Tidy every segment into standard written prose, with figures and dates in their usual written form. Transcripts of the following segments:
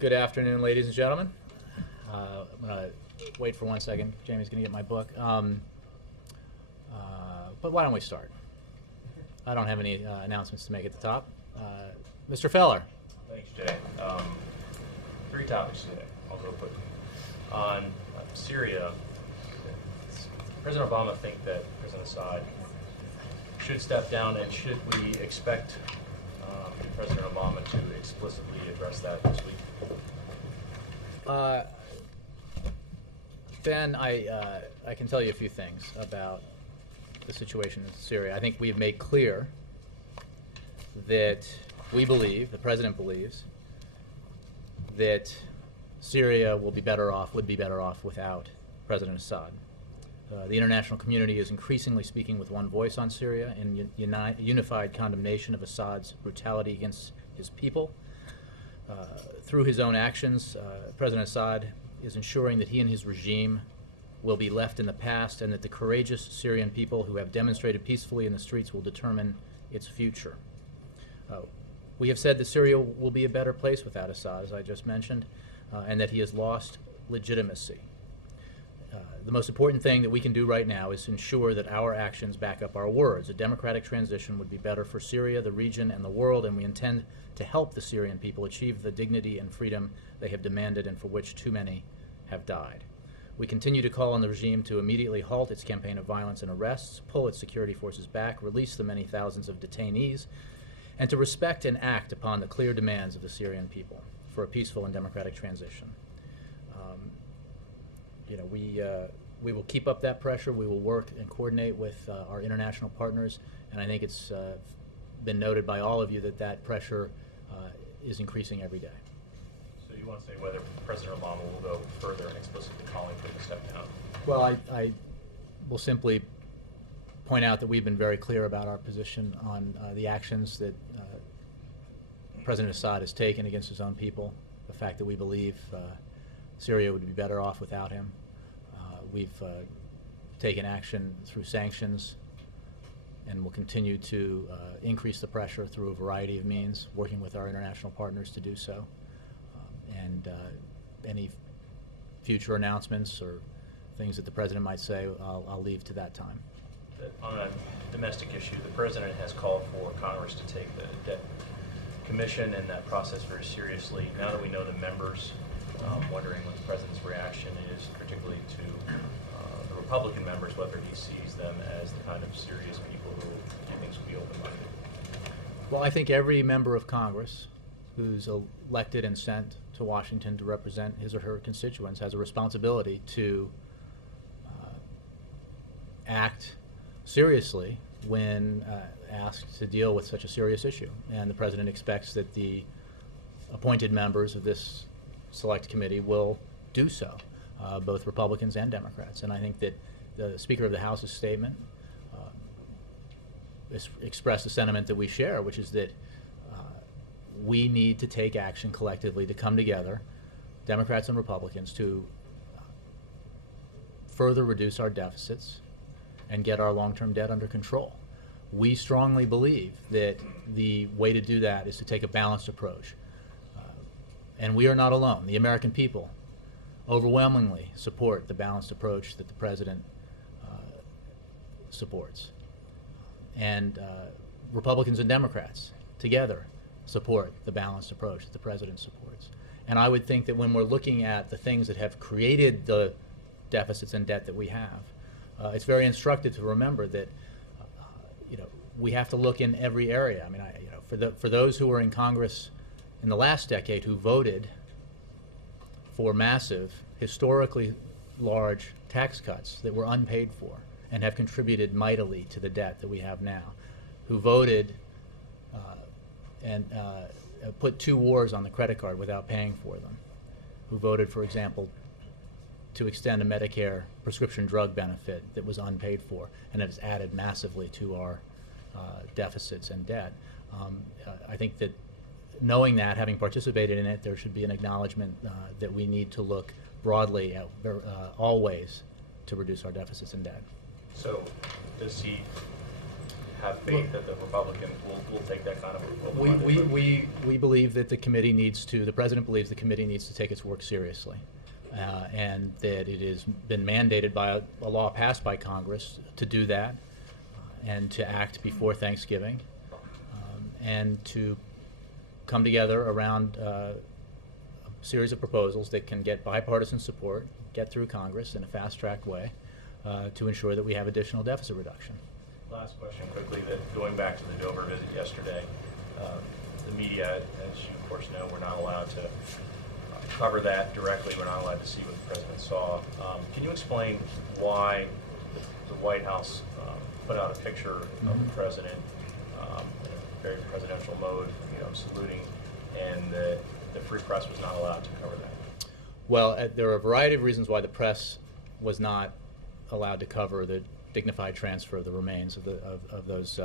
Good afternoon, ladies and gentlemen. I'm going to wait for 1 second. Jamie's going to get my book. But why don't we start? I don't have any announcements to make at the top. Mr. Feller. Thanks, Jay. 3 topics today. I'll go quickly. On Syria, President Obama think that President Assad should step down, and should we expect President Obama to explicitly address that this week? Ben, I can tell you a few things about the situation in Syria. I think we've made clear that we believe, the President believes, that Syria would be better off without President Assad. The international community is increasingly speaking with one voice on Syria in unified condemnation of Assad's brutality against his people. Through his own actions, President Assad is ensuring that he and his regime will be left in the past, and that the courageous Syrian people who have demonstrated peacefully in the streets will determine its future. We have said that Syria will be a better place without Assad, as I just mentioned, and that he has lost legitimacy. The most important thing that we can do right now is ensure that our actions back up our words. A democratic transition would be better for Syria, the region, and the world, and we intend to help the Syrian people achieve the dignity and freedom they have demanded and for which too many have died. We continue to call on the regime to immediately halt its campaign of violence and arrests, pull its security forces back, release the many thousands of detainees, and to respect and act upon the clear demands of the Syrian people for a peaceful and democratic transition. We will keep up that pressure. We will work and coordinate with our international partners, and I think it's been noted by all of you that that pressure is increasing every day. So you want to say whether President Obama will go further in explicitly calling for him to step down? Well, I will simply point out that we've been very clear about our position on the actions that President Assad has taken against his own people, the fact that we believe Syria would be better off without him. We've taken action through sanctions and will continue to increase the pressure through a variety of means, working with our international partners to do so. And any future announcements or things that the President might say, I'll leave to that time. On a domestic issue, the President has called for Congress to take the debt commission and that process very seriously. Now that we know the members, wondering what the President's reaction is, particularly to the Republican members, whether he sees them as the kind of serious people who he thinks will be open-minded. Well, I think every member of Congress who's elected and sent to Washington to represent his or her constituents has a responsibility to act seriously when asked to deal with such a serious issue. And the President expects that the appointed members of this select committee will do so, both Republicans and Democrats. And I think that the Speaker of the House's statement expressed a sentiment that we share, which is that we need to take action collectively to come together, Democrats and Republicans, to further reduce our deficits and get our long-term debt under control. We strongly believe that the way to do that is to take a balanced approach. And we are not alone. The American people overwhelmingly support the balanced approach that the President supports. And Republicans and Democrats together support the balanced approach that the President supports. And I would think that when we're looking at the things that have created the deficits and debt that we have, it's very instructive to remember that we have to look in every area. I mean, for those who were in Congress in the last decade who voted for massive, historically large tax cuts that were unpaid for and have contributed mightily to the debt that we have now, who voted and put 2 wars on the credit card without paying for them, who voted, for example, to extend a Medicare prescription drug benefit that was unpaid for and has added massively to our deficits and debt. I think that knowing that, having participated in it, there should be an acknowledgement that we need to look broadly at all ways to reduce our deficits and debt. So does he have faith that the Republicans will take that kind of a We believe that the President believes the committee needs to take its work seriously, and that it has been mandated by a law passed by Congress to do that, and to act before Thanksgiving, and to come together around a series of proposals that can get bipartisan support, get through Congress in a fast-track way, to ensure that we have additional deficit reduction. Last question quickly, that going back to the Dover visit yesterday, the media, as you of course know, we're not allowed to cover that directly. We're not allowed to see what the President saw. Can you explain why the White House put out a picture of the President in a very presidential mode, saluting, and the Free Press was not allowed to cover that? Well, there are a variety of reasons why the press was not allowed to cover the dignified transfer of the remains of those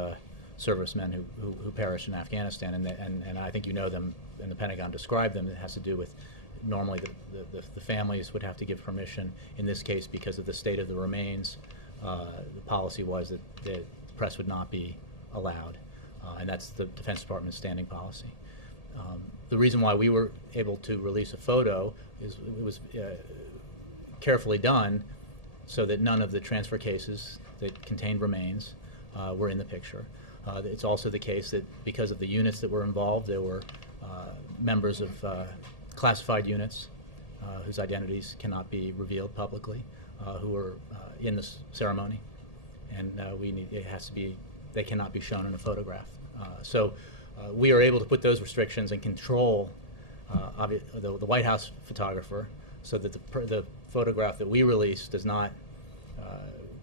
servicemen who perished in Afghanistan, and I think you know them, and the Pentagon described them. It has to do with normally the families would have to give permission. In this case, because of the state of the remains, the policy was that the press would not be allowed, and that's the Defense Department's standing policy. The reason why we were able to release a photo is it was carefully done so that none of the transfer cases that contained remains were in the picture. It's also the case that because of the units that were involved, there were members of classified units whose identities cannot be revealed publicly, who were in this ceremony, and they cannot be shown in a photograph. So we are able to put those restrictions and control the White House photographer so that the photograph that we release does not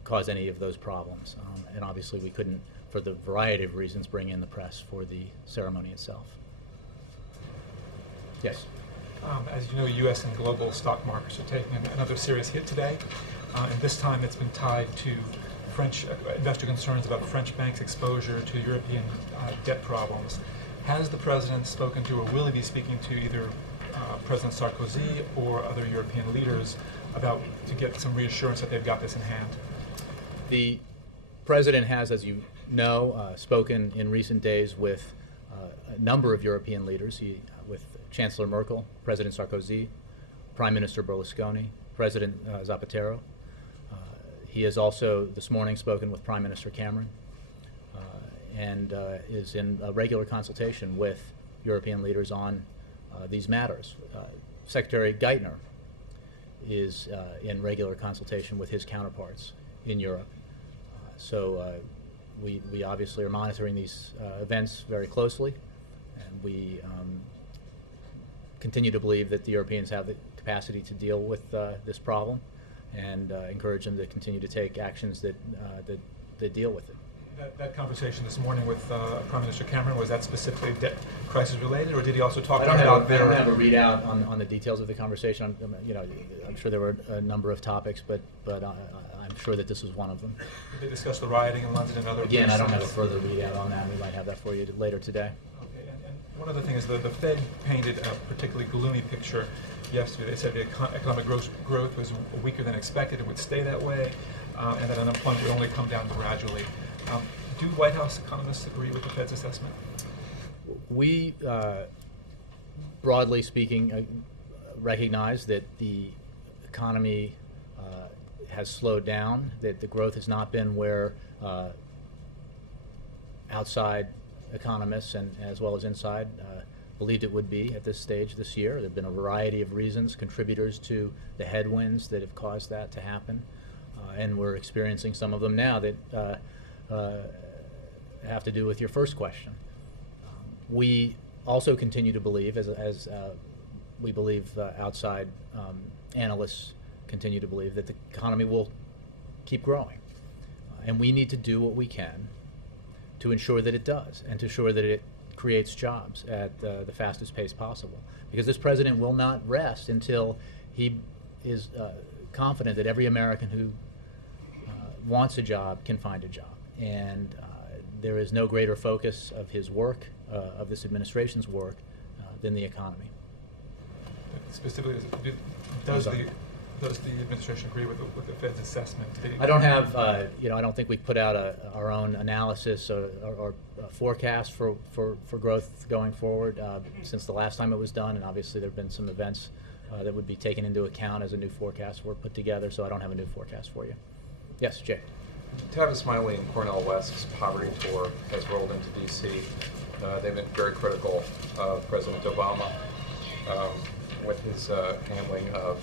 cause any of those problems. And obviously we couldn't, for the variety of reasons, bring in the press for the ceremony itself. Yes? As you know, U.S. and global stock markets are taking another serious hit today, and this time it's been tied to French investor concerns about French banks' exposure to European debt problems. Has the President spoken to, or will he be speaking to, either President Sarkozy or other European leaders to get some reassurance that they've got this in hand? The President has, as you know, spoken in recent days with a number of European leaders, with Chancellor Merkel, President Sarkozy, Prime Minister Berlusconi, President Zapatero. He has also this morning spoken with Prime Minister Cameron, and is in a regular consultation with European leaders on these matters. Secretary Geithner is in regular consultation with his counterparts in Europe. So we obviously are monitoring these events very closely, and we continue to believe that the Europeans have the capacity to deal with this problem, and encourage them to continue to take actions that deal with it. That conversation this morning with Prime Minister Cameron, was that specifically debt crisis related, or did he also talk about their... I don't have a readout on the details of the conversation. I'm sure there were a number of topics, but I'm sure that this was one of them. Did they discuss the rioting in London and other places? Again, I don't have a further readout on that. We might have that for you later today. Okay, and one other thing is the Fed painted a particularly gloomy picture yesterday. They said the economic growth was weaker than expected, it would stay that way, and that unemployment would only come down gradually. Do White House economists agree with the Fed's assessment? We, broadly speaking, recognize that the economy has slowed down, that the growth has not been where outside economists and as well as inside believed it would be at this stage this year. There have been a variety of reasons, contributors to the headwinds that have caused that to happen, and we're experiencing some of them now that have to do with your first question. We also continue to believe, as we believe outside analysts continue to believe, that the economy will keep growing. And we need to do what we can to ensure that it does, and to ensure that it creates jobs at the fastest pace possible. Because this president will not rest until he is confident that every American who wants a job can find a job. And there is no greater focus of his work, of this administration's work, than the economy. Specifically, does the does the administration agree with the Fed's assessment? I don't have, I don't think we've put out our own analysis or forecast for growth going forward since the last time it was done, and obviously there have been some events that would be taken into account as a new forecast were put together, so I don't have a new forecast for you. Yes, Jay. Tavis Smiley and Cornel West's poverty tour has rolled into D.C. They've been very critical of President Obama with his handling of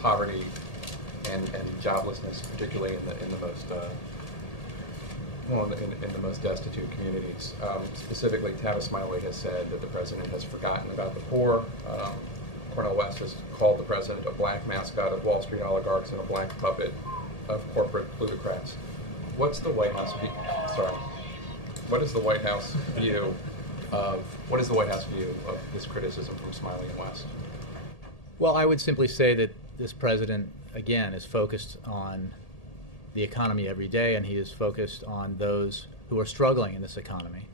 poverty and joblessness, particularly in the most destitute communities. Specifically, Tavis Smiley has said that the president has forgotten about the poor. Cornel West has called the president a black mascot of Wall Street oligarchs and a black puppet of corporate plutocrats. What is the White House view of this criticism from Smiley and West? Well, I would simply say that this president, again, is focused on the economy every day, and he is focused on those who are struggling in this economy.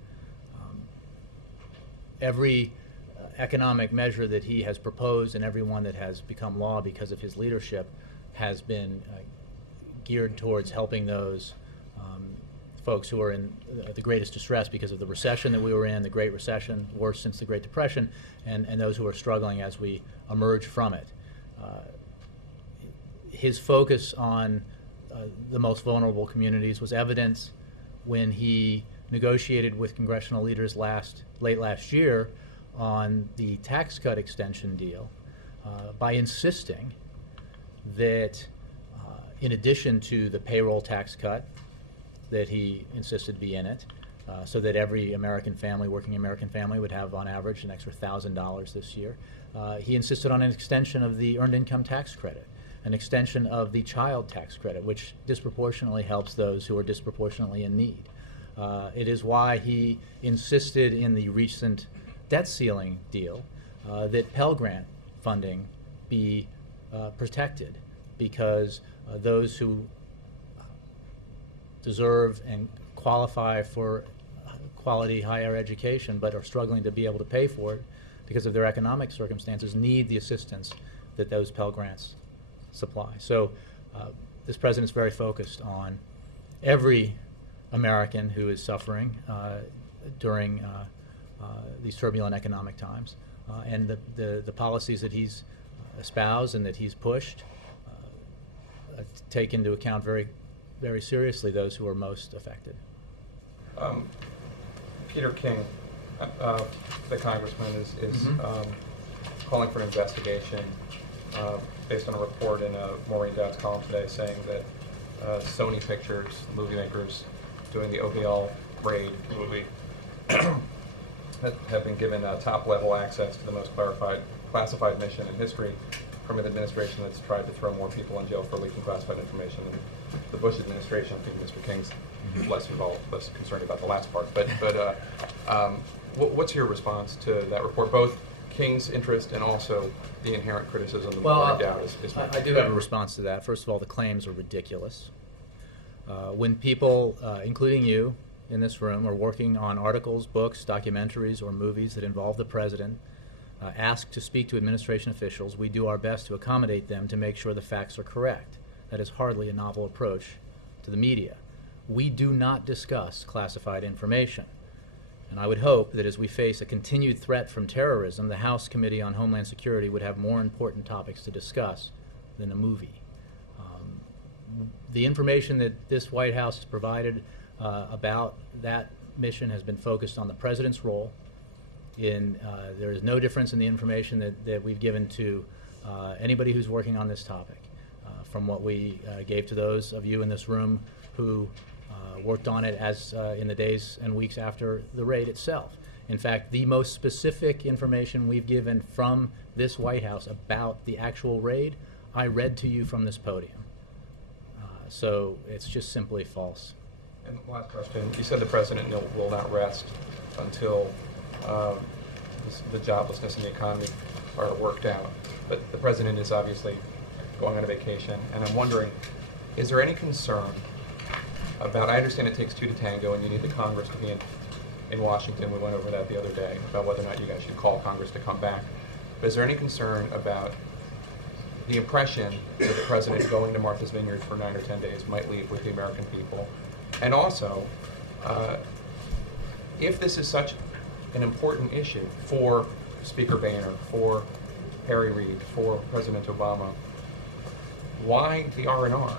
Every economic measure that he has proposed and every one that has become law because of his leadership has been geared towards helping those folks who are in the greatest distress because of the recession that we were in, the Great Recession, worse since the Great Depression, and those who are struggling as we emerge from it. His focus on the most vulnerable communities was evident when he negotiated with congressional leaders late last year on the tax cut extension deal by insisting that in addition to the payroll tax cut that he insisted be in it, so that every working American family would have on average an extra $1,000 this year, he insisted on an extension of the earned income tax credit, an extension of the child tax credit, which disproportionately helps those who are disproportionately in need. It is why he insisted in the recent debt ceiling deal that Pell Grant funding be protected, because those who deserve and qualify for quality higher education but are struggling to be able to pay for it because of their economic circumstances need the assistance that those Pell Grants supply. So this president is very focused on every American who is suffering during these turbulent economic times, and the policies that he's espoused and that he's pushed take into account very, very seriously those who are most affected. Peter King, the congressman, is calling for an investigation based on a report in Maureen Dowd's column today saying that Sony Pictures, the movie makers doing the OBL raid movie, have been given top-level access to the most classified mission in history from an administration that's tried to throw more people in jail for leaking classified information than the Bush administration. I think Mr. King's less concerned about the last part. But what's your response to that report, both King's interest and also the inherent criticism that Maureen Dowd is making? I do have a response to that. First of all, the claims are ridiculous. When people, including you in this room, are working on articles, books, documentaries, or movies that involve the president, ask to speak to administration officials, we do our best to accommodate them to make sure the facts are correct. That is hardly a novel approach to the media. We do not discuss classified information. And I would hope that as we face a continued threat from terrorism, the House Committee on Homeland Security would have more important topics to discuss than a movie. The information that this White House has provided about that mission has been focused on the president's role. There is no difference in the information that we've given to anybody who's working on this topic from what we gave to those of you in this room who worked on it as in the days and weeks after the raid itself. In fact, the most specific information we've given from this White House about the actual raid, I read to you from this podium. So it's just simply false. And last question, you said the president will not rest until the joblessness and the economy are worked out. But the president is obviously going on a vacation, and I'm wondering, is there any concern about, I understand it takes two to tango and you need the Congress to be in Washington. We went over that the other day about whether or not you guys should call Congress to come back. But is there any concern about the impression that the president going to Martha's Vineyard for 9 or 10 days might leave with the American people. And also, if this is such an important issue for Speaker Boehner, for Harry Reid, for President Obama, why the R&R?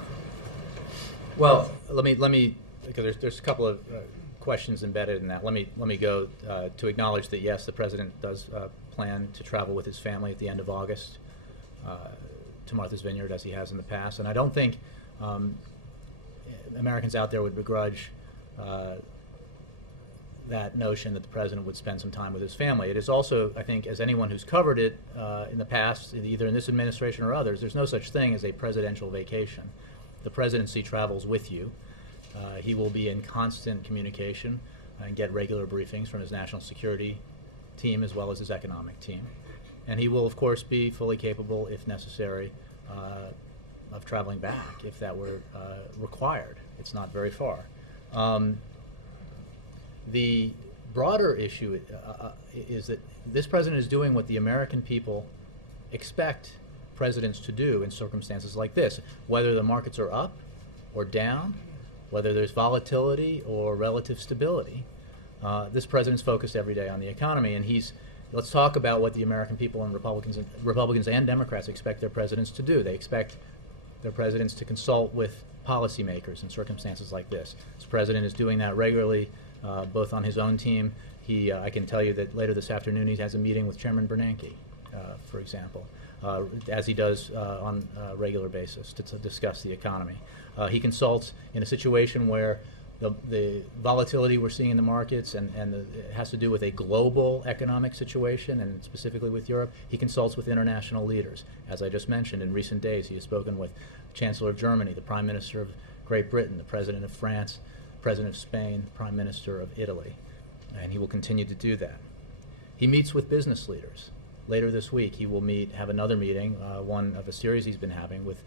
Well, let me because there's a couple of questions embedded in that. Let me go to acknowledge that yes, the president does plan to travel with his family at the end of August to Martha's Vineyard, as he has in the past, and I don't think Americans out there would begrudge that notion that the president would spend some time with his family. It is also, I think, as anyone who's covered it in the past, either in this administration or others, there's no such thing as a presidential vacation. The presidency travels with you. He will be in constant communication and get regular briefings from his national security team as well as his economic team. And he will, of course, be fully capable, if necessary, of traveling back if that were required. It's not very far. The broader issue is that this president is doing what the American people expect presidents to do in circumstances like this, whether the markets are up or down, whether there's volatility or relative stability. This president's focused every day on the economy, and let's talk about what the American people and Republicans and Democrats expect their presidents to do. They expect their presidents to consult with policymakers in circumstances like this. This president is doing that regularly, both on his own team. I can tell you that later this afternoon he has a meeting with Chairman Bernanke, for example, as he does on a regular basis to discuss the economy. He consults in a situation where the volatility we're seeing in the markets and it has to do with a global economic situation, and specifically with Europe. He consults with international leaders. As I just mentioned, in recent days he has spoken with the Chancellor of Germany, the Prime Minister of Great Britain, the President of France, President of Spain, Prime Minister of Italy, and he will continue to do that. He meets with business leaders. Later this week he will have another meeting, one of a series he's been having with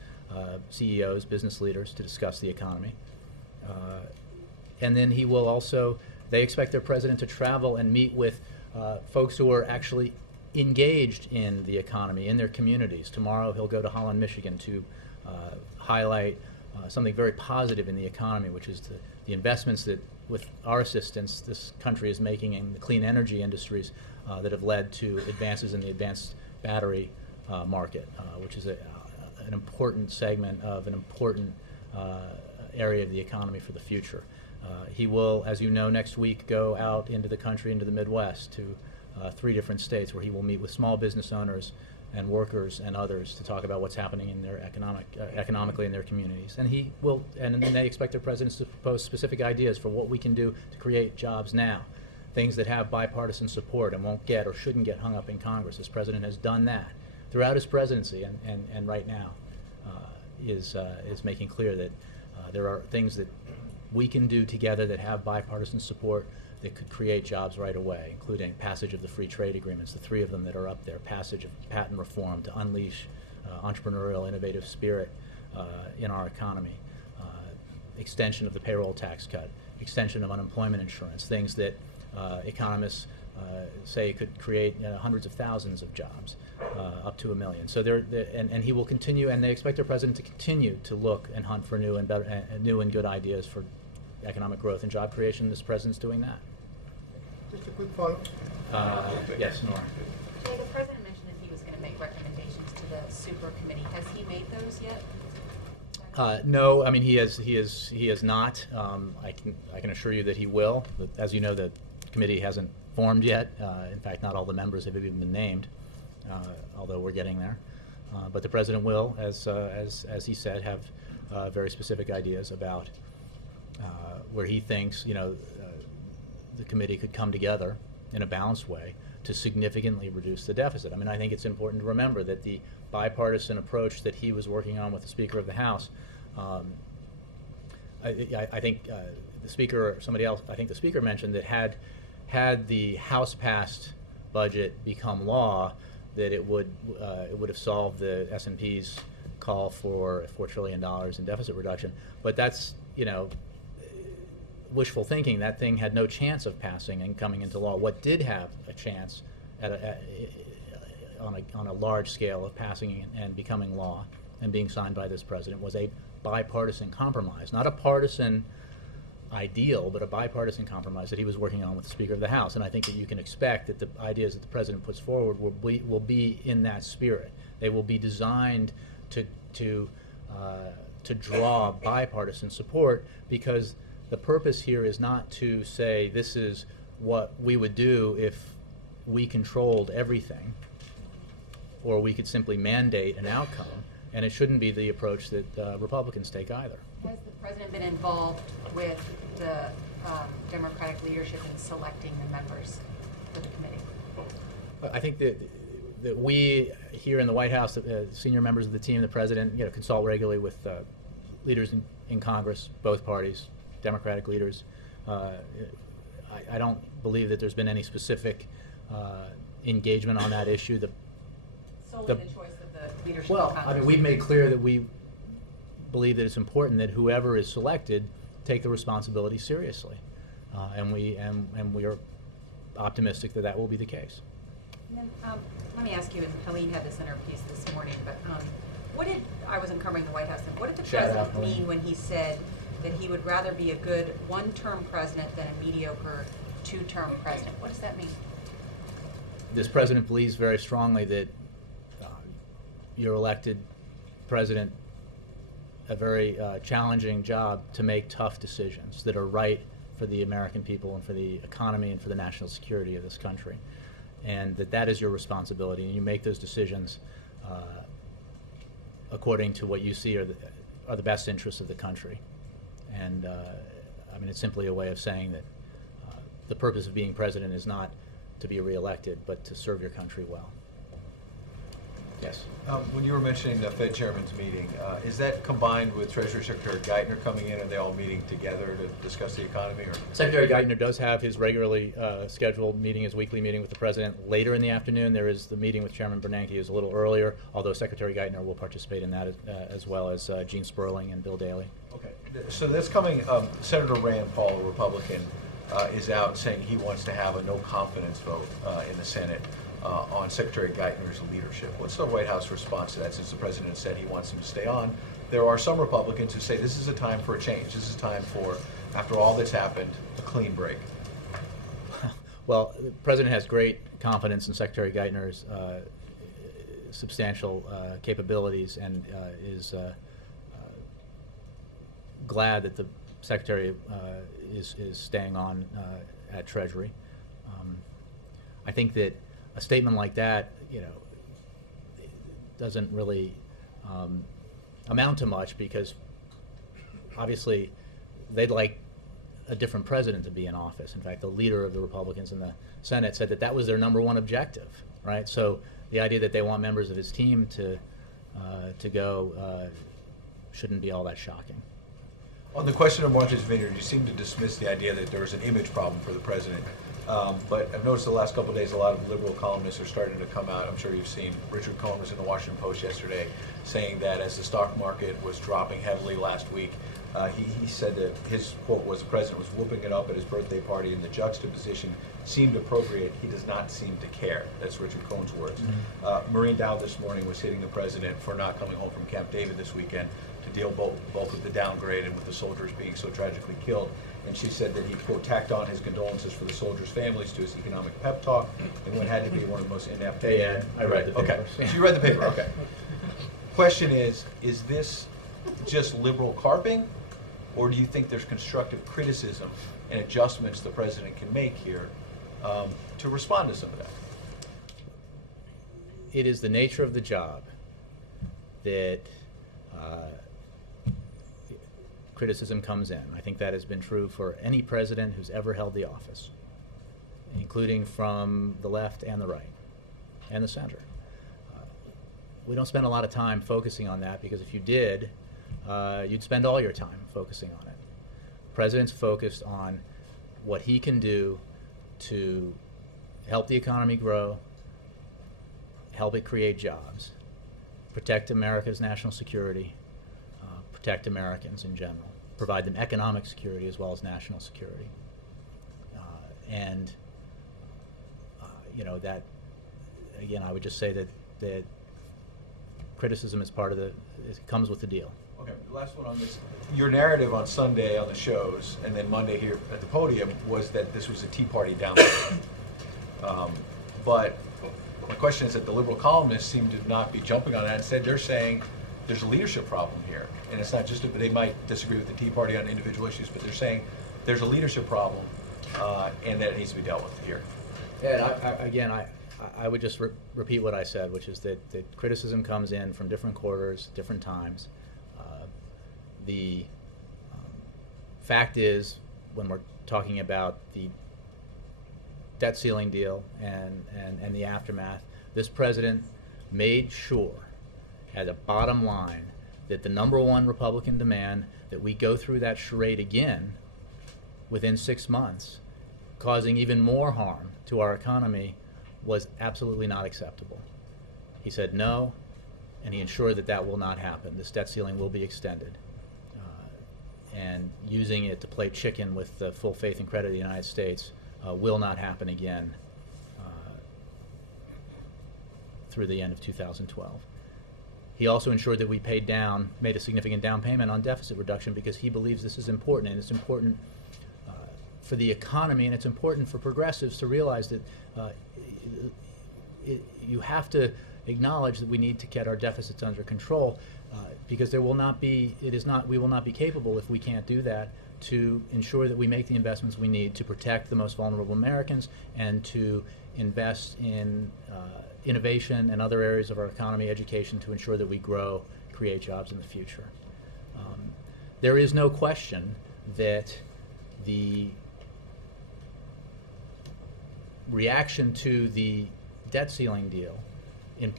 CEOs, business leaders, to discuss the economy. And then he will also, they expect their president to travel and meet with folks who are actually engaged in the economy, in their communities. Tomorrow he'll go to Holland, Michigan to highlight something very positive in the economy, which is the investments that, with our assistance, this country is making in the clean energy industries that have led to advances in the advanced battery market, which is an important segment of an important area of the economy for the future. He will, as you know, next week go out into the country, into the Midwest, to 3 different states where he will meet with small business owners and workers and others to talk about what's happening in their economically in their communities. And he will, and then they expect their presidents to propose specific ideas for what we can do to create jobs now, things that have bipartisan support and won't get or shouldn't get hung up in Congress. This president has done that throughout his presidency, and right now is making clear that there are things that we can do together that have bipartisan support that could create jobs right away, including passage of the free trade agreements, the 3 of them that are up there, passage of patent reform to unleash entrepreneurial, innovative spirit in our economy, extension of the payroll tax cut, extension of unemployment insurance, things that economists say could create hundreds of thousands of jobs, up to 1 million. So and he will continue, and they expect their president to continue to look and hunt for new and better, new and good ideas for economic growth and job creation. This president's doing that. Just a quick follow-up. Yes, Nora. So the president mentioned that he was going to make recommendations to the super committee. Has he made those yet? No, I mean he has not. I can assure you that he will. But as you know, the committee hasn't formed yet. In fact, not all the members have even been named, although we're getting there. But the president will, as he said, have very specific ideas about where he thinks the committee could come together in a balanced way to significantly reduce the deficit. I mean, I think it's important to remember that the bipartisan approach that he was working on with the Speaker of the House, I think the Speaker, or somebody else, I think the Speaker mentioned that had the House passed budget become law, that it would have solved the S&P's call for $4 trillion in deficit reduction. But that's wishful thinking. That thing had no chance of passing and coming into law. What did have a chance on a large scale of passing and becoming law and being signed by this president was a bipartisan compromise, not a partisan ideal, but a bipartisan compromise that he was working on with the Speaker of the House. And I think that you can expect that the ideas that the president puts forward will be in that spirit. They will be designed to draw bipartisan support, because the purpose here is not to say this is what we would do if we controlled everything, or we could simply mandate an outcome, and it shouldn't be the approach that Republicans take either. Has the president been involved with the Democratic leadership in selecting the members for the committee? I think that we here in the White House, senior members of the team, the president, consult regularly with leaders in Congress, both parties, Democratic leaders. I don't believe that there's been any specific engagement on that issue. Solely the choice of the leadership of Well, Congress. I mean, we've made clear that we believe that it's important that whoever is selected take the responsibility seriously, and we are optimistic that that will be the case. And then, let me ask you, and Helene had this in her piece this morning, but I wasn't covering the White House then, what did the Shout out, president mean Helene. when he said that he would rather be a good one-term president than a mediocre two-term president? What does that mean? This president believes very strongly that you're elected president a very challenging job to make tough decisions that are right for the American people and for the economy and for the national security of this country, and that is your responsibility, and you make those decisions according to what you see are the best interests of the country. And I mean, it's simply a way of saying that the purpose of being president is not to be reelected, but to serve your country well. Yes. When you were mentioning the Fed Chairman's meeting, is that combined with Treasury Secretary Geithner coming in? Are they all meeting together to discuss the economy? Or? Secretary Geithner does have his regularly scheduled meeting, his weekly meeting with the president later in the afternoon. There is the meeting with Chairman Bernanke is a little earlier, although Secretary Geithner will participate in that as well as Gene Sperling and Bill Daley. Okay. So that's coming. Senator Rand Paul, a Republican, is out saying he wants to have a no confidence vote in the Senate on Secretary Geithner's leadership. What's the White House response to that, since the president said he wants him to stay on? There are some Republicans who say this is a time for a change. This is a time for, after all that's happened, a clean break. Well, the president has great confidence in Secretary Geithner's substantial capabilities, and is glad that the secretary is staying on at Treasury. I think that a statement like that, doesn't really amount to much, because obviously they'd like a different president to be in office. In fact, the leader of the Republicans in the Senate said that was their number one objective, right? So the idea that they want members of his team to go shouldn't be all that shocking. On the question of Martha's Vineyard, you seem to dismiss the idea that there was an image problem for the president. But I've noticed the last couple of days a lot of liberal columnists are starting to come out. I'm sure you've seen Richard Cohen was in the Washington Post yesterday saying that as the stock market was dropping heavily last week, he said that his quote was, the president was whooping it up at his birthday party, and the juxtaposition seemed appropriate. He does not seem to care. That's Richard Cohen's words. Mm-hmm. Maureen Dowd this morning was hitting the president for not coming home from Camp David this weekend to deal both with the downgrade and with the soldiers being so tragically killed. And she said that he, quote, tacked on his condolences for the soldiers' families to his economic pep talk, and what had to be one of the most inept. Yeah, I read the Okay, papers. so you read the paper, okay. Question is this just liberal carping, or do you think there's constructive criticism and adjustments the president can make here to respond to some of that? It is the nature of the job that criticism comes in. I think that has been true for any president who's ever held the office, including from the left and the right and the center. We don't spend a lot of time focusing on that, because if you did, you'd spend all your time focusing on it. The president's focused on what he can do to help the economy grow, help it create jobs, protect America's national security, protect Americans in general, provide them economic security as well as national security. again, I would just say that criticism is part of it comes with the deal. Okay, last one on this. Your narrative on Sunday on the shows, and then Monday here at the podium, was that this was a Tea Party down but my question is that the liberal columnists seem to not be jumping on that. Instead, they're saying there's a leadership problem here. And it's not just that they might disagree with the Tea Party on individual issues, but they're saying there's a leadership problem and that it needs to be dealt with here. And I would just repeat what I said, which is that criticism comes in from different quarters, different times. The fact is, when we're talking about the debt ceiling deal and the aftermath, this president made sure, as a bottom line, that the #1 Republican demand that we go through that charade again within 6 months, causing even more harm to our economy, was absolutely not acceptable. He said no, and he ensured that that will not happen. This debt ceiling will be extended. And using it to play chicken with the full faith and credit of the United States will not happen again through the end of 2012. He also ensured that we made a significant down payment on deficit reduction, because he believes this is important, and it's important for the economy, and it's important for progressives to realize that you have to acknowledge that we need to get our deficits under control, because we will not be capable, if we can't do that, to ensure that we make the investments we need to protect the most vulnerable Americans and to invest in innovation and other areas of our economy, education, to ensure that we grow, create jobs in the future. There is no question that the reaction to the debt ceiling deal, in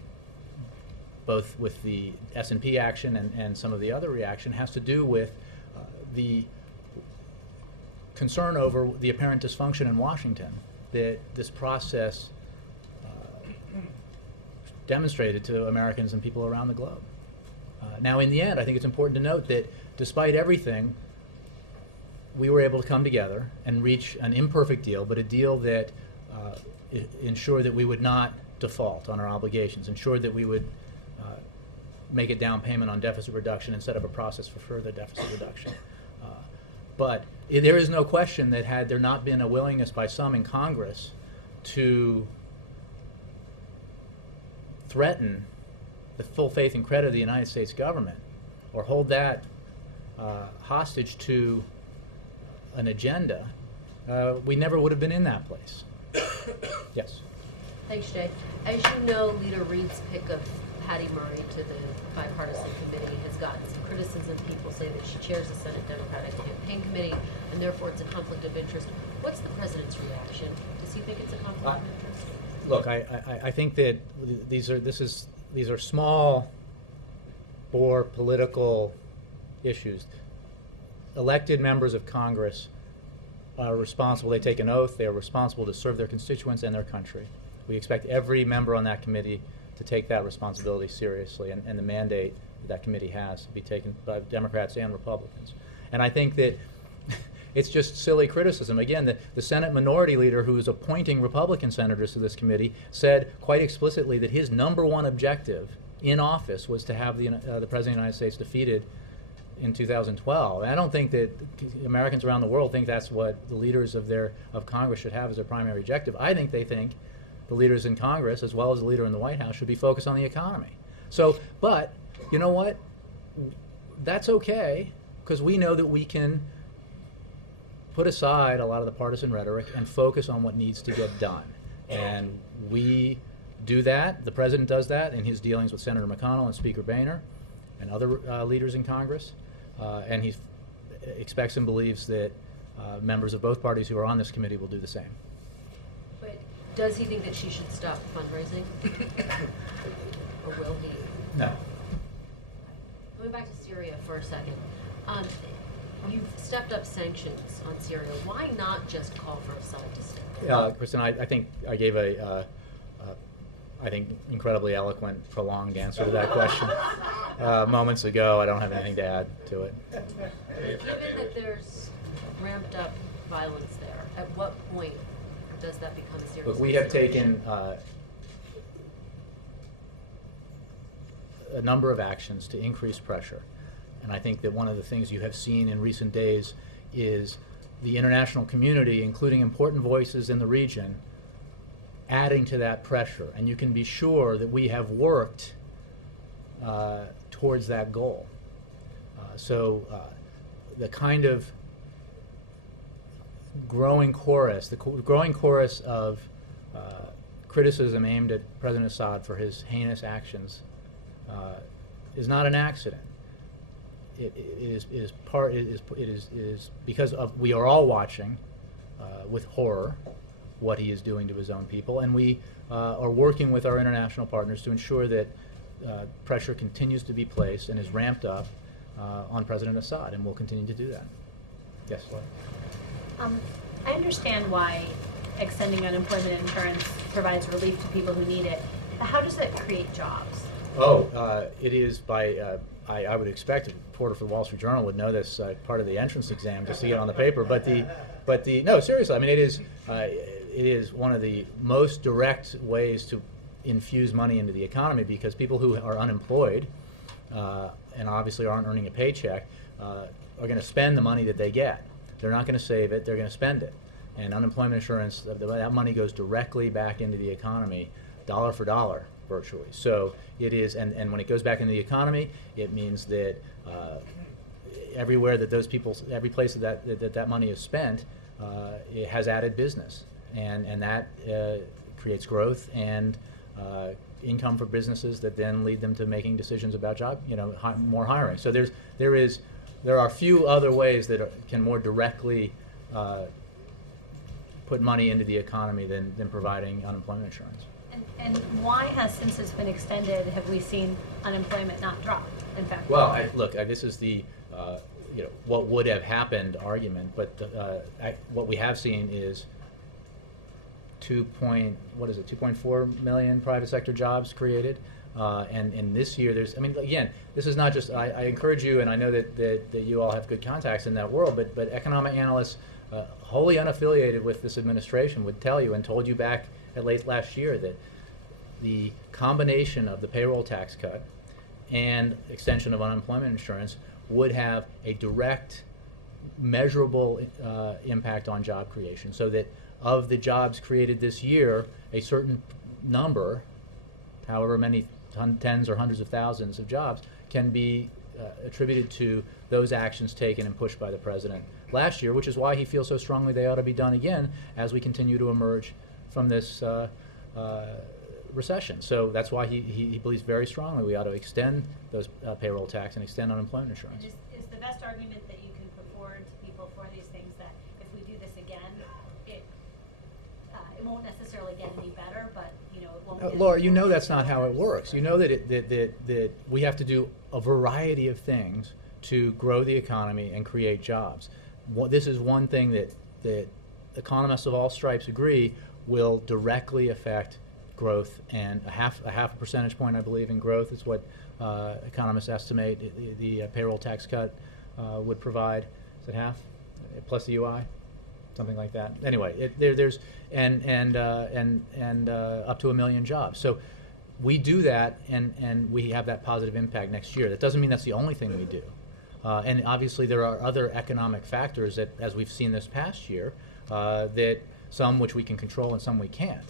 both with the S&P action and some of the other reaction, has to do with the concern over the apparent dysfunction in Washington that this process demonstrated to Americans and people around the globe. Now, in the end, I think it's important to note that despite everything, we were able to come together and reach an imperfect deal, but a deal that ensured that we would not default on our obligations, ensured that we would make a down payment on deficit reduction and set up a process for further deficit reduction. But there is no question that had there not been a willingness by some in Congress to threaten the full faith and credit of the United States government, or hold that hostage to an agenda, we never would have been in that place. Yes. Thanks, Jay. As you know, Leader Reid's pick of Patty Murray to the bipartisan committee has gotten some criticism. People say that she chairs the Senate Democratic Campaign Committee, and therefore it's a conflict of interest. What's the president's reaction? Does he think it's a conflict of interest? Look, I think that these are small bore political issues. Elected members of Congress are responsible. They take an oath. They are responsible to serve their constituents and their country. We expect every member on that committee to take that responsibility seriously, and the mandate that committee has to be taken by Democrats and Republicans. And I think that it's just silly criticism. Again, the Senate Minority Leader, who is appointing Republican senators to this committee, said quite explicitly that his #1 objective in office was to have the President of the United States defeated in 2012. And I don't think that Americans around the world think that's what the leaders of Congress should have as their primary objective. I think they think the leaders in Congress, as well as the leader in the White House, should be focused on the economy. So, but you know what? That's okay, because we know that we can put aside a lot of the partisan rhetoric and focus on what needs to get done. And we do that. The president does that in his dealings with Senator McConnell and Speaker Boehner and other leaders in Congress. And he expects and believes that members of both parties who are on this committee will do the same. But does he think that she should stop fundraising? Or will he? No. Going back to Syria for a second. You've stepped up sanctions on Syria. Why not just call for Assad to step down? Kristen, I think I gave a incredibly eloquent, prolonged answer to that question moments ago. I don't have anything to add to it. Given that there's ramped up violence there, at what point does that become a serious Look, we have consideration? taken a number of actions to increase pressure. And I think that one of the things you have seen in recent days is the international community, including important voices in the region, adding to that pressure. And you can be sure that we have worked towards that goal. So the kind of growing chorus, growing chorus of criticism aimed at President Assad for his heinous actions is not an accident. It is because of, we are all watching with horror what he is doing to his own people, and we are working with our international partners to ensure that pressure continues to be placed and is ramped up on President Assad, and we'll continue to do that. Yes, Laura? I understand why extending unemployment insurance provides relief to people who need it, but how does it create jobs? It is by, I would expect a reporter for the Wall Street Journal would know this part of the entrance exam just to get on the paper, no, seriously, I mean, it is one of the most direct ways to infuse money into the economy, because people who are unemployed and obviously aren't earning a paycheck are going to spend the money that they get. They're not going to save it, they're going to spend it. And unemployment insurance, that money goes directly back into the economy, dollar for dollar, virtually. So it is, and when it goes back into the economy, it means that everywhere that those people, every place that money is spent, it has added business. And that creates growth and income for businesses that then lead them to making decisions about job, more hiring. So there are few other ways that can more directly put money into the economy than providing unemployment insurance. And why has, since it's been extended, have we seen unemployment not drop? In fact, well, this is the what would have happened argument, but what we have seen is 2.4 million private sector jobs created, and this year there's, again, this is not just, I encourage you, and I know that you all have good contacts in that world, but economic analysts wholly unaffiliated with this administration would tell you, and told you back at late last year, that the combination of the payroll tax cut and extension of unemployment insurance would have a direct, measurable impact on job creation, so that of the jobs created this year, a certain number, however many tens or hundreds of thousands of jobs, can be attributed to those actions taken and pushed by the president last year, which is why he feels so strongly they ought to be done again as we continue to emerge from this recession. So that's why he believes very strongly we ought to extend those payroll tax and extend unemployment insurance. is the best argument that you can put forward to people for these things that if we do this again, it won't necessarily get any better, but it won't. Laura, you know that's not how it works. You know that we have to do a variety of things to grow the economy and create jobs. This is one thing that economists of all stripes agree will directly affect growth, and a half a percentage point, I believe, in growth is what economists estimate the payroll tax cut would provide. Is it half plus the UI? Something like that. Anyway, there's up to 1 million jobs. So we do that, and we have that positive impact next year. That doesn't mean that's the only thing we do. And obviously there are other economic factors that, as we've seen this past year, that some which we can control and some we can't.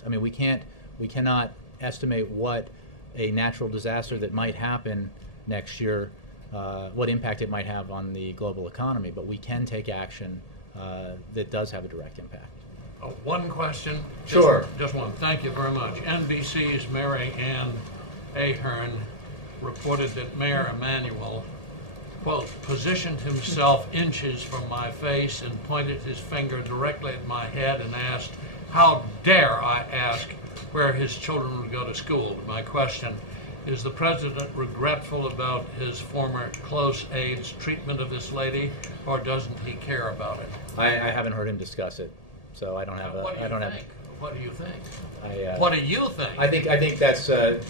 We cannot estimate what a natural disaster that might happen next year, what impact it might have on the global economy, but we can take action that does have a direct impact. One question. Sure. Just one. Thank you very much. NBC's Mary Ann Ahern reported that Mayor Emanuel, quote, positioned himself inches from my face and pointed his finger directly at my head and asked, how dare I ask where his children would go to school? But my question, is the president regretful about his former close aide's treatment of this lady, or doesn't he care about it? I haven't heard him discuss it, so I don't have a. What do you I don't think? What do you think? have. What do you think? I think that's. I'm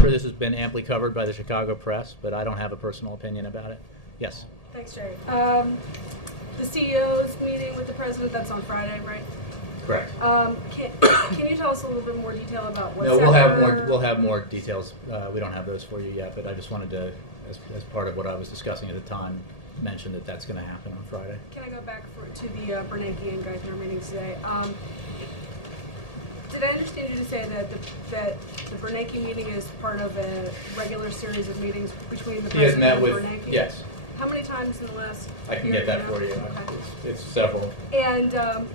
sure this has been amply covered by the Chicago press, but I don't have a personal opinion about it. Yes. Thanks, Jerry. The CEO's meeting with the president, that's on Friday, right? Correct. Can you tell us a little bit more detail about what No, sector? we'll have more details. We don't have those for you yet, but I just wanted to, as part of what I was discussing at the time, mention that that's going to happen on Friday. Can I go back to the Bernanke and Geithner meetings today? Did I understand you to say that the Bernanke meeting is part of a regular series of meetings between the He has president met and with, Bernanke? yes, How many times in the last I can year get do that you know? for you. Okay. It's several. And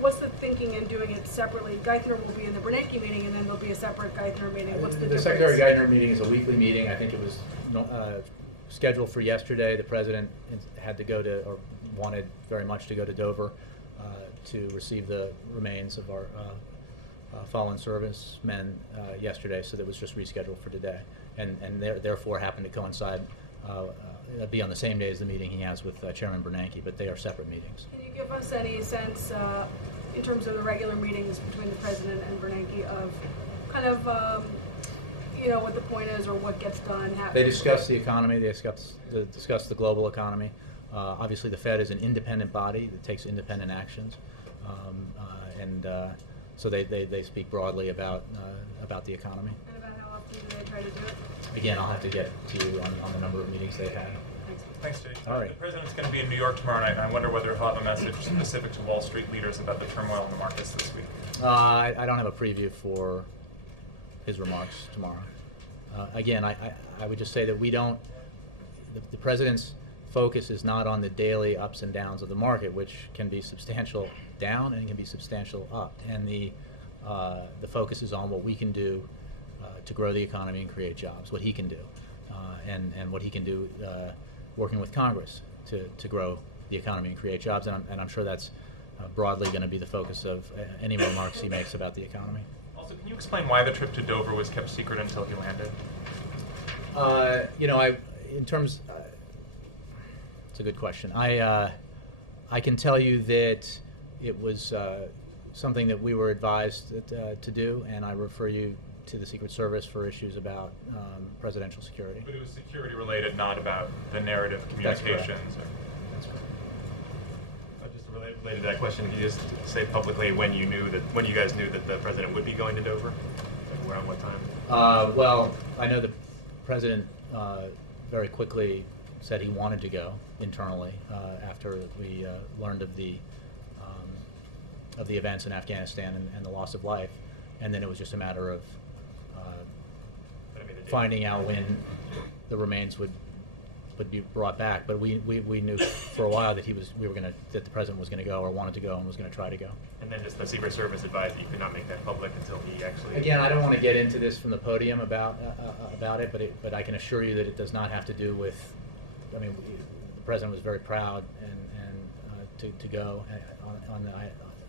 what's the thinking in doing it separately? Geithner will be in the Bernanke meeting, and then there'll be a separate Geithner meeting. What's the difference? Secretary Geithner meeting is a weekly meeting. I think it was scheduled for yesterday. The president had to go to, or wanted very much to go to Dover to receive the remains of our fallen servicemen yesterday, so that was just rescheduled for today, and therefore happened to coincide, be on the same day as the meeting he has with Chairman Bernanke, but they are separate meetings. Can you give us any sense, in terms of the regular meetings between the president and Bernanke, of kind of, what the point is or what gets done? They discuss the economy. They discuss the global economy. Obviously, the Fed is an independent body that takes independent actions, and so they speak broadly about the economy. And about how often do they try to do it? Again, I'll have to get to you on the number of meetings they've had. Thanks. Thanks, Jay. All right. The president's going to be in New York tomorrow night, and I wonder whether he'll have a message specific to Wall Street leaders about the turmoil in the markets this week. I don't have a preview for his remarks tomorrow. Again, I would just say that we don't, the president's focus is not on the daily ups and downs of the market, which can be substantial down and can be substantial up. And the focus is on what we can do to grow the economy and create jobs, what he can do, and what he can do working with Congress to grow the economy and create jobs. And I'm sure that's broadly going to be the focus of any remarks he makes about the economy. Also, can you explain why the trip to Dover was kept secret until he landed? It's a good question. I can tell you that it was something that we were advised to do, and I refer you to the Secret Service for issues about presidential security. But it was security related, not about the narrative communications. That's correct. Just related to that question, can you just say publicly when you guys knew that the president would be going to Dover? Like around what time? Well, I know the president very quickly said he wanted to go internally after we learned of the events in Afghanistan and the loss of life, and then it was just a matter of finding out when the remains would be brought back. But we knew for a while that that the president was going to go or wanted to go and was going to try to go. And then just the Secret Service advised that you could not make that public until he actually. Again, I don't want to get into this from the podium about it, but I can assure you that it does not have to do with. I mean, the president was very proud and to go on the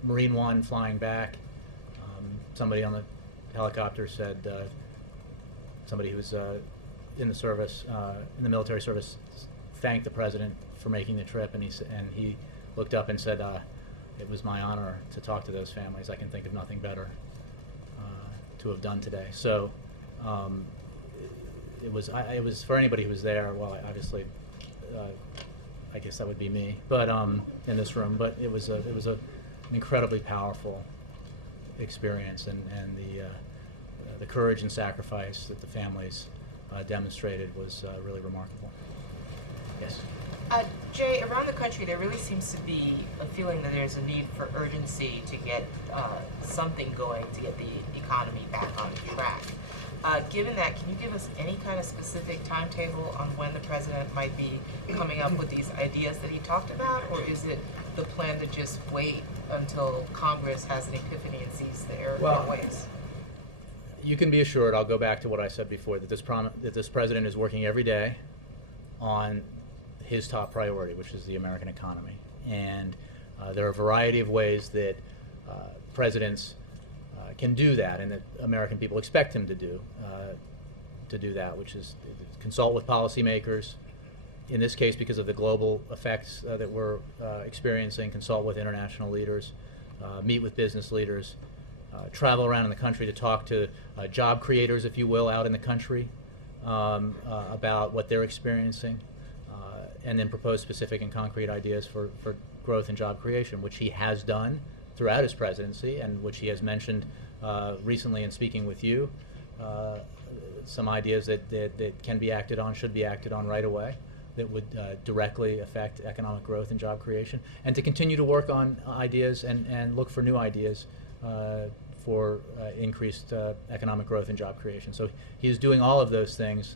Marine One flying back. Somebody on the helicopter said somebody who was in the service, in the military service, thanked the president for making the trip, and he looked up and said, "It was my honor to talk to those families. I can think of nothing better to have done today." So it was for anybody who was there. Well, obviously, I guess that would be me, but in this room. But it was an incredibly powerful experience, and the courage and sacrifice that the families demonstrated was really remarkable. Yes. Jay, around the country, there really seems to be a feeling that there's a need for urgency to get something going to get the economy back on track. Given that, can you give us any kind of specific timetable on when the president might be coming up with these ideas that he talked about, or is it the plan to just wait until Congress has an epiphany and sees their ways? You can be assured, I'll go back to what I said before, that this president is working every day on his top priority, which is the American economy. And there are a variety of ways that presidents can do that, and that American people expect him to do that, which is consult with policymakers. In this case, because of the global effects that we're experiencing, consult with international leaders, meet with business leaders, travel around in the country to talk to job creators, if you will, out in the country about what they're experiencing, and then propose specific and concrete ideas for growth and job creation, which he has done throughout his presidency, and which he has mentioned recently in speaking with you, some ideas that can be acted on, should be acted on right away, that would directly affect economic growth and job creation, and to continue to work on ideas and look for new ideas for increased economic growth and job creation. So he is doing all of those things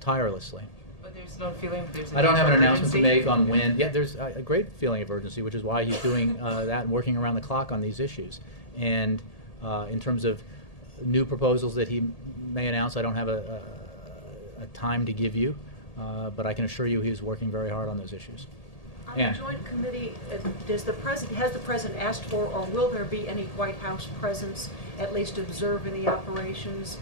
tirelessly. But there's no feeling there's a I don't need have an for announcement to urgency? make on when. Yeah, there's a great feeling of urgency, which is why he's doing that and working around the clock on these issues. And in terms of new proposals that he may announce, I don't have a time to give you, but I can assure you he's working very hard on those issues. On Ann. the joint committee, has the president asked for, or will there be any White House presence, at least observing the operations?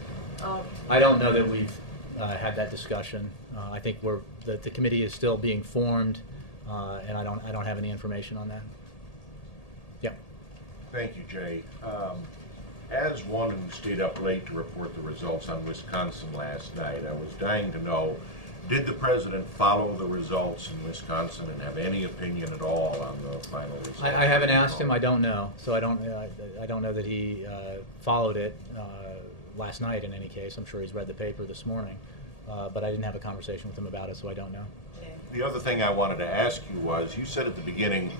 I don't know that we've had that discussion. I think the committee is still being formed, and I don't have any information on that. Yeah. Thank you, Jay. As one who stayed up late to report the results on Wisconsin last night, I was dying to know, did the president follow the results in Wisconsin and have any opinion at all on the final results? I haven't asked him. I don't know. So I don't know that he followed it last night. In any case, I'm sure he's read the paper this morning, but I didn't have a conversation with him about it, so I don't know. The other thing I wanted to ask you was, you said at the beginning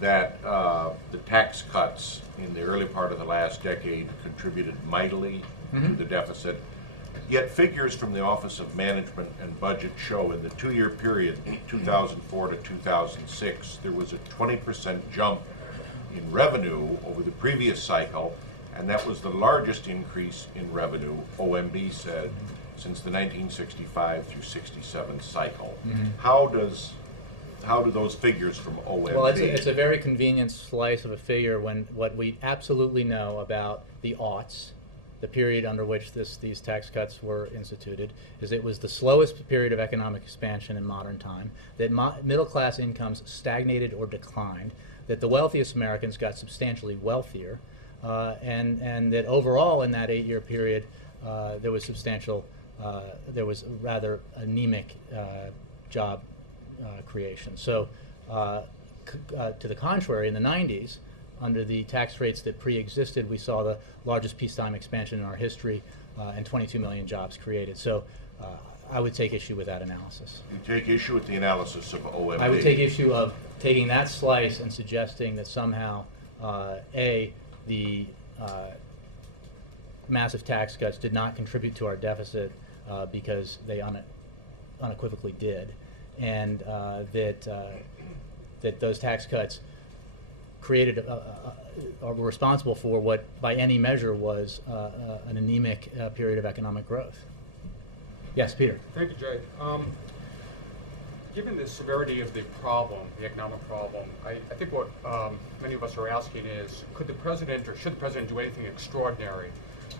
that the tax cuts in the early part of the last decade contributed mightily to the deficit. Yet figures from the Office of Management and Budget show in the 2-year period, 2004 to 2006, there was a 20% jump in revenue over the previous cycle, and that was the largest increase in revenue, OMB said, since the 1965 through 67 cycle. How do those figures from OMB? Well, it's a very convenient slice of a figure when what we absolutely know about the aughts, the period under which these tax cuts were instituted, is it was the slowest period of economic expansion in modern time, that middle-class incomes stagnated or declined, that the wealthiest Americans got substantially wealthier, and that overall in that 8-year period there was rather anemic job creation. So to the contrary, in the 90s, under the tax rates that pre-existed, we saw the largest peacetime expansion in our history and 22 million jobs created. So I would take issue with that analysis. You take issue with the analysis of OMB? I would take issue of taking that slice and suggesting that somehow, the massive tax cuts did not contribute to our deficit because they unequivocally did, and that those tax cuts created or were responsible for what, by any measure, was an anemic period of economic growth. Yes, Peter. Thank you, Jay. Given the severity of the problem, the economic problem, I think what many of us are asking is, could the president or should the president do anything extraordinary?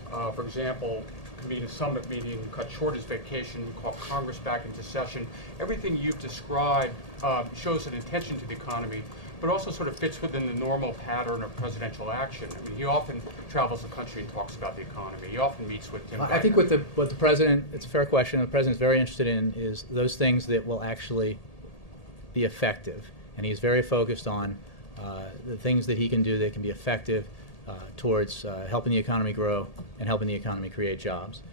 For example, convene a summit meeting, cut short his vacation, call Congress back into session. Everything you've described shows an intention to the economy, but also sort of fits within the normal pattern of presidential action. I mean, he often travels the country and talks about the economy. He often meets with Tim. I think what the president, it's a fair question, the president's very interested in is those things that will actually be effective. And he's very focused on the things that he can do that can be effective towards helping the economy grow and helping the economy create jobs.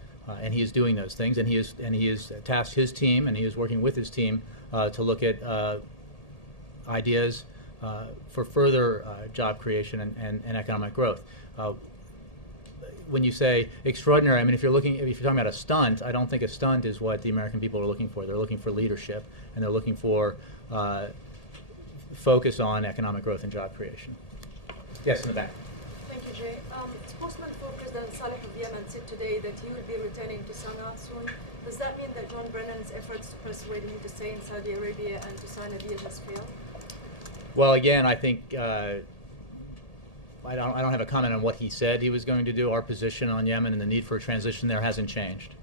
And he is doing those things, and he is tasked his team, and he is working with his team to look at ideas for further job creation and economic growth. When you say extraordinary, I mean, if you're talking about a stunt, I don't think a stunt is what the American people are looking for. They're looking for leadership, and they're looking for focus on economic growth and job creation. Yes, in the back. Thank you, Jay. Spokesman for President Saleh of Yemen said today that he will be returning to Sana'a soon. Does that mean that John Brennan's efforts to persuade him to stay in Saudi Arabia and to sign a deal has failed? Well, again, I think I don't have a comment on what he said he was going to do. Our position on Yemen and the need for a transition there hasn't changed.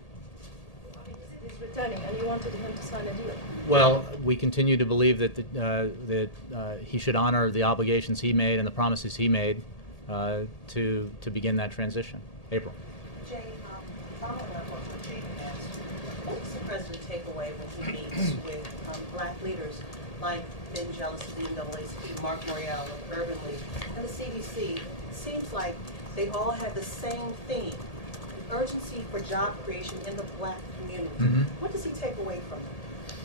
He's returning, and you wanted him to sign a deal. Well, we continue to believe that he should honor the obligations he made and the promises he made to begin that transition. April. Jay, following up on what Jay asked, what does the president take away when he meets with black leaders like been jealous of the NAACP, Mark Morial of Urban League, and the CDC. It seems like they all have the same theme, the urgency for job creation in the Black community. Mhm. What does he take away from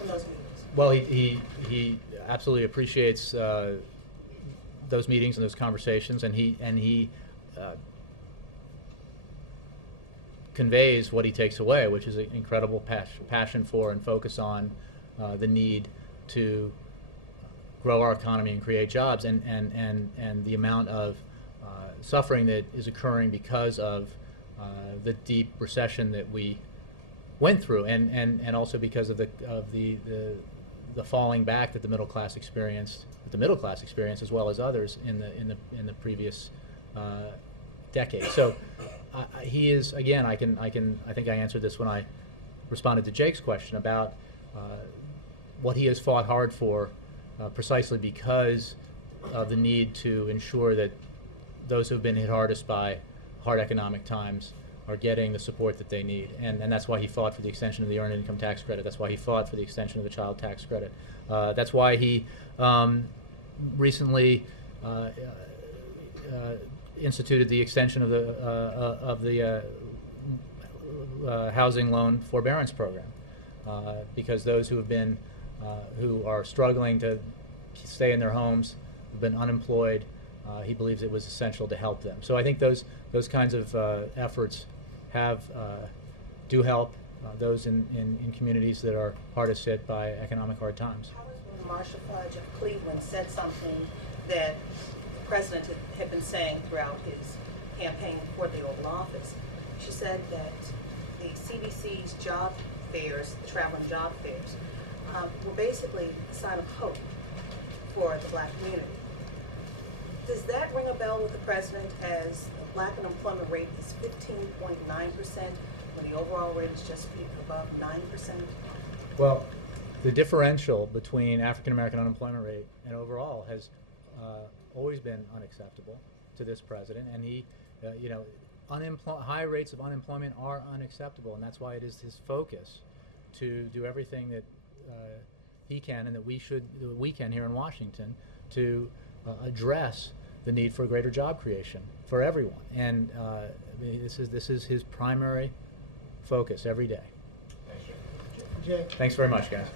those meetings? Well, he absolutely appreciates those meetings and those conversations, and he conveys what he takes away, which is an incredible passion for and focus on the need to grow our economy and create jobs, and the amount of suffering that is occurring because of the deep recession that we went through, and also because of the falling back that the middle class experienced, as well as others in the previous decade. So he is, again, I think I answered this when I responded to Jake's question about what he has fought hard for, precisely because of the need to ensure that those who have been hit hardest by hard economic times are getting the support that they need. And that's why he fought for the extension of the earned income tax credit. That's why he fought for the extension of the child tax credit. That's why he recently instituted the extension of the housing loan forbearance program, because those who have been who are struggling to stay in their homes, have been unemployed, he believes it was essential to help them. So I think those kinds of efforts do help those in communities that are hardest hit by economic hard times. How was when Marsha Fudge of Cleveland said something that the president had been saying throughout his campaign for the Oval Office? She said that the CDC's job fairs, the traveling job fairs, were basically a sign of hope for the Black community. Does that ring a bell with the president, as the Black unemployment rate is 15.9% when the overall rate is just above 9%? Well, the differential between African American unemployment rate and overall has always been unacceptable to this president, and he, high rates of unemployment are unacceptable, and that's why it is his focus to do everything that he can and that we can here in Washington to address the need for greater job creation for everyone. And this is his primary focus every day. Jay. Thanks very much, guys.